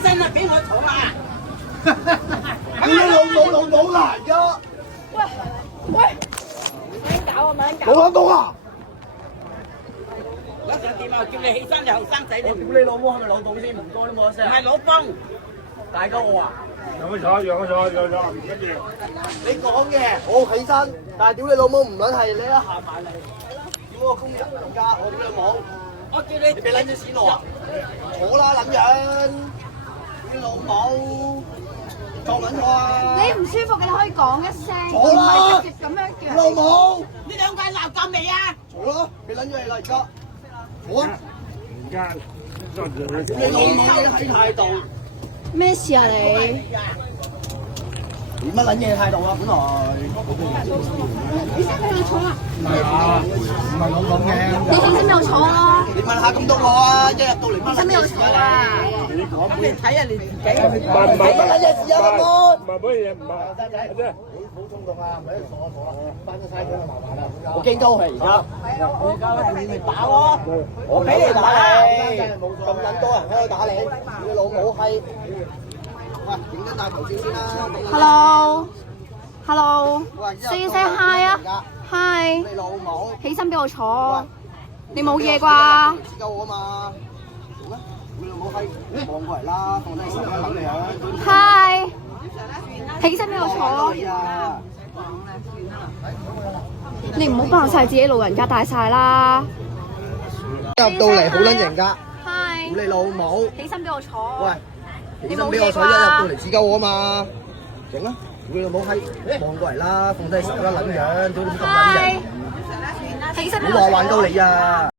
起身啦，俾我坐啊！你老母難㗎！喂，慢搞啊，慢搞！冇諗到啊！我想點啊？叫你起身，你後生仔，你唔你老母係咪老董先？唔該都冇得聲。係老公。大哥我啊！讓佢坐，唔緊要。你講嘅，我起身，但係屌你老母唔撚係你一行埋嚟，屌我工人家，我屌你老母！我叫你，你俾撚咗錢我啊！坐啦撚樣！屌你老母！作撚我啊！你唔舒服嘅你可以講一聲，坐啦唔係直接咁樣叫。老母！呢兩個係鬧夠未啊？坐啦！俾撚咗你啦而家！坐啊！而家坐住你老母你喺態度！咩事啊你？你乜撚嘢態度啊？本來你先俾我坐啊！唔係咁講嘅。你起身俾我坐咯。你問下咁多個啊！一入到嚟乜撚起身俾我坐啊！你講咁你睇下你自己。唔係乜撚嘢事啊？老母！唔係乜嘢，唔係阿姐。好衝動啊！唔係坐啦，翻咗差館就麻煩啦。我驚鳩係而家，而家你咪打咯，我俾你打你，咁撚多人喺度打你，你老母閪！喂，影張大頭照先啦。Hello，say 聲 hi 啊 ，hi，你老母，起身俾我坐。你冇嘢啩？知鳩我啊嘛？做咩？你老母閪，望過嚟啦，放低手啦，等你啊！ hi，起身俾我坐。你唔好扮晒自己老人家大晒啦。入到嚟好撚型㗎， hi，你老母！起身俾我坐。喂，起身俾我坐，一入到嚟指鳩我啊嘛，整啊！你老母閪，望過嚟啦，放低手啦，撚樣，屌你咁撚人，起身俾我話我坐。玩到你啊！